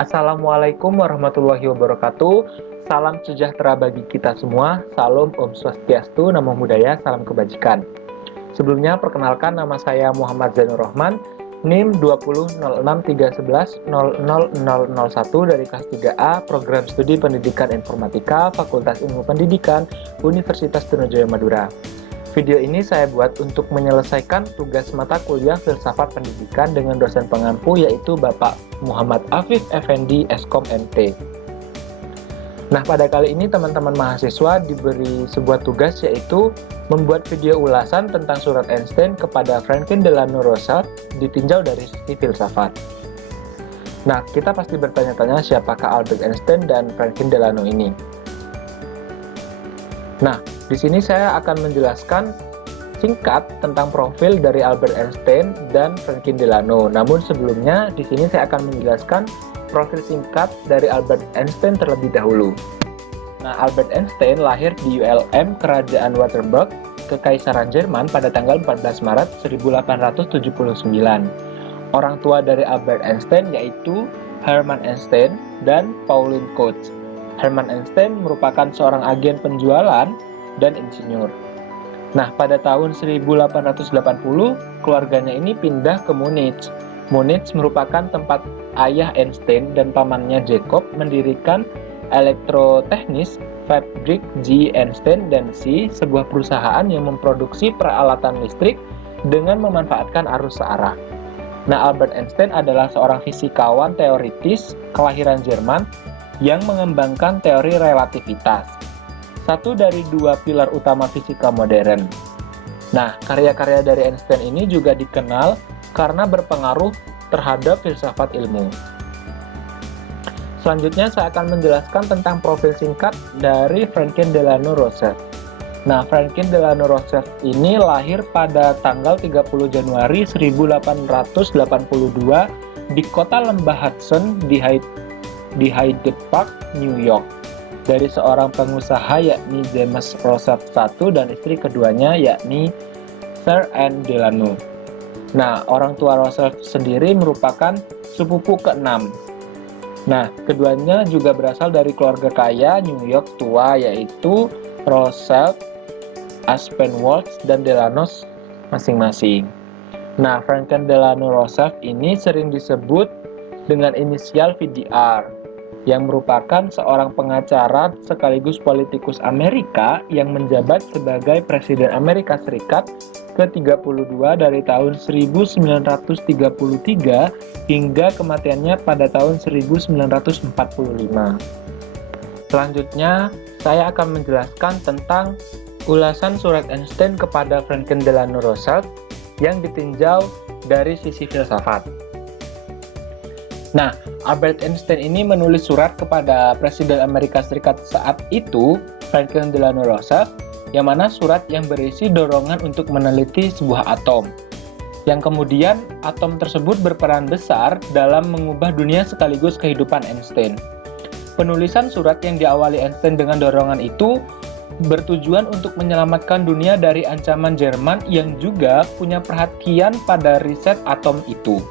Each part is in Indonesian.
Assalamualaikum warahmatullahi wabarakatuh. Salam sejahtera bagi kita semua. Salam Om Swastiastu, Namo Buddhaya, salam kebajikan. Sebelumnya perkenalkan, nama saya Muhammad Zainur Rahman, NIM 200631100001 dari kelas 3A, Program Studi Pendidikan Informatika, Fakultas Ilmu Pendidikan, Universitas Trunojoyo Madura. Video ini saya buat untuk menyelesaikan tugas mata kuliah Filsafat Pendidikan dengan dosen pengampu, yaitu Bapak Muhammad Afif Effendi, Eskom MT. Nah, pada kali ini teman-teman mahasiswa diberi sebuah tugas, yaitu membuat video ulasan tentang surat Einstein kepada Franklin Delano Roosevelt ditinjau dari sisi filsafat. Nah, kita pasti bertanya-tanya siapakah Albert Einstein dan Franklin Delano ini. Nah, di sini saya akan menjelaskan singkat tentang profil dari Albert Einstein dan Franklin Delano. Namun sebelumnya, di sini saya akan menjelaskan profil singkat dari Albert Einstein terlebih dahulu. Nah, Albert Einstein lahir di ULM Kerajaan Württemberg, Kekaisaran Jerman pada tanggal 14 Maret 1879. Orang tua dari Albert Einstein yaitu Hermann Einstein dan Pauline Koch. Hermann Einstein merupakan seorang agen penjualan dan insinyur. Nah, pada tahun 1880, keluarganya ini pindah ke Munich. Munich merupakan tempat ayah Einstein dan pamannya Jacob mendirikan Elektroteknis Fabrik G. Einstein dan C, sebuah perusahaan yang memproduksi peralatan listrik dengan memanfaatkan arus searah. Nah, Albert Einstein adalah seorang fisikawan teoritis kelahiran Jerman yang mengembangkan teori relativitas, satu dari dua pilar utama fisika modern. Nah, karya-karya dari Einstein ini juga dikenal karena berpengaruh terhadap filsafat ilmu. Selanjutnya saya akan menjelaskan tentang profil singkat dari Franklin Delano Roosevelt. Nah, Franklin Delano Roosevelt ini lahir pada tanggal 30 Januari 1882 di kota Lembah Hudson di Hyde Park, New York, dari seorang pengusaha yakni James Roosevelt I dan istri keduanya yakni Sir Anne Delano. Nah, orang tua Roosevelt sendiri merupakan sepupu ke-6. Nah, keduanya juga berasal dari keluarga kaya New York tua, yaitu Roosevelt, Aspinwall, dan Delano masing-masing. Nah, Franklin Delano Roosevelt ini sering disebut dengan inisial VDR, yang merupakan seorang pengacara sekaligus politikus Amerika yang menjabat sebagai Presiden Amerika Serikat ke-32 dari tahun 1933 hingga kematiannya pada tahun 1945. Selanjutnya, saya akan menjelaskan tentang ulasan surat Einstein kepada Franklin Delano Roosevelt yang ditinjau dari sisi filsafat. Nah, Albert Einstein ini menulis surat kepada Presiden Amerika Serikat saat itu, Franklin Delano Roosevelt, yang mana surat yang berisi dorongan untuk meneliti sebuah atom. Yang kemudian, atom tersebut berperan besar dalam mengubah dunia sekaligus kehidupan Einstein. Penulisan surat yang diawali Einstein dengan dorongan itu bertujuan untuk menyelamatkan dunia dari ancaman Jerman yang juga punya perhatian pada riset atom itu.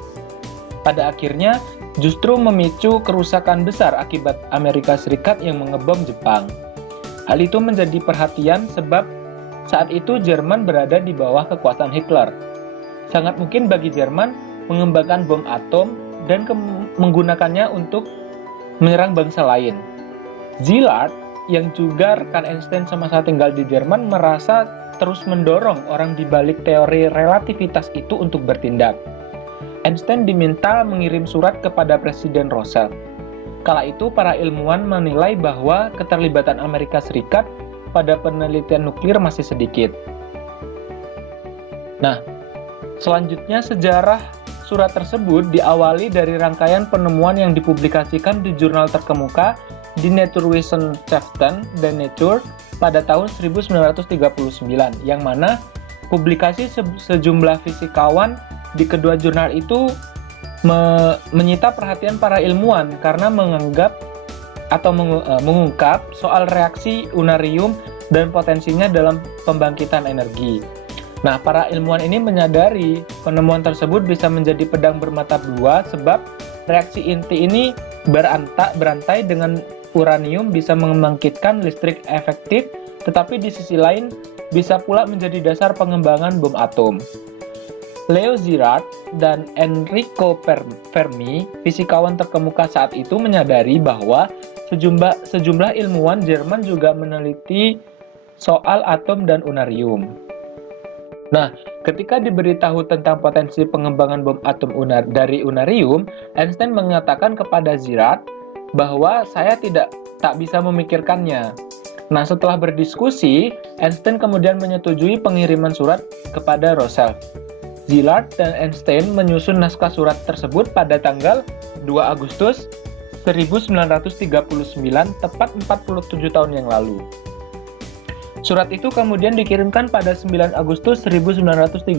Pada akhirnya, justru memicu kerusakan besar akibat Amerika Serikat yang mengebom Jepang. Hal itu menjadi perhatian sebab saat itu Jerman berada di bawah kekuasaan Hitler. Sangat mungkin bagi Jerman mengembangkan bom atom dan menggunakannya untuk menyerang bangsa lain. Szilard, yang juga rekan Einstein semasa tinggal di Jerman, merasa terus mendorong orang di balik teori relativitas itu untuk bertindak. Einstein diminta mengirim surat kepada Presiden Roosevelt. Kala itu, para ilmuwan menilai bahwa keterlibatan Amerika Serikat pada penelitian nuklir masih sedikit. Nah, selanjutnya sejarah surat tersebut diawali dari rangkaian penemuan yang dipublikasikan di jurnal terkemuka di Naturwissenschaften dan Nature pada tahun 1939, yang mana publikasi sejumlah fisikawan di kedua jurnal itu menyita perhatian para ilmuwan karena menganggap atau mengungkap soal reaksi unarium dan potensinya dalam pembangkitan energi. Nah, para ilmuwan ini menyadari penemuan tersebut bisa menjadi pedang bermata dua sebab reaksi inti ini berantai dengan uranium bisa membangkitkan listrik efektif, tetapi di sisi lain bisa pula menjadi dasar pengembangan bom atom. Leo Szilard dan Enrico Fermi, fisikawan terkemuka saat itu, menyadari bahwa sejumlah ilmuwan Jerman juga meneliti soal atom dan unarium. Nah, ketika diberitahu tentang potensi pengembangan bom atom dari unarium, Einstein mengatakan kepada Szilard bahwa saya tak bisa memikirkannya. Nah, setelah berdiskusi, Einstein kemudian menyetujui pengiriman surat kepada Rosself. Szilard dan Einstein menyusun naskah surat tersebut pada tanggal 2 Agustus 1939, tepat 47 tahun yang lalu. Surat itu kemudian dikirimkan pada 9 Agustus 1939.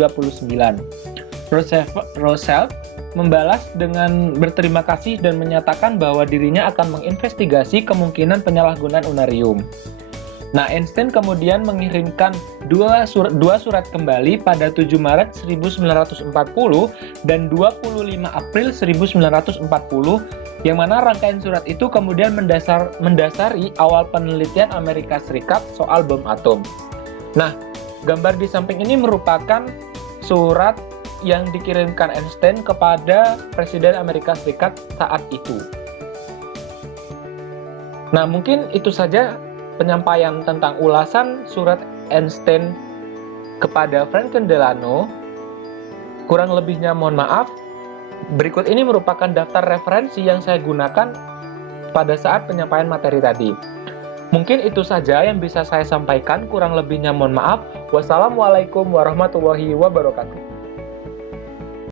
Rosself membalas dengan berterima kasih dan menyatakan bahwa dirinya akan menginvestigasi kemungkinan penyalahgunaan unarium. Nah, Einstein kemudian mengirimkan dua surat kembali pada 7 Maret 1940 dan 25 April 1940, yang mana rangkaian surat itu kemudian mendasari awal penelitian Amerika Serikat soal bom atom. Nah, gambar di samping ini merupakan surat yang dikirimkan Einstein kepada Presiden Amerika Serikat saat itu. Nah, mungkin itu saja penyampaian tentang ulasan surat Einstein kepada Franklin Delano. Kurang lebihnya mohon maaf. Berikut ini merupakan daftar referensi yang saya gunakan pada saat penyampaian materi tadi. Mungkin itu saja yang bisa saya sampaikan, kurang lebihnya mohon maaf. Wassalamualaikum warahmatullahi wabarakatuh.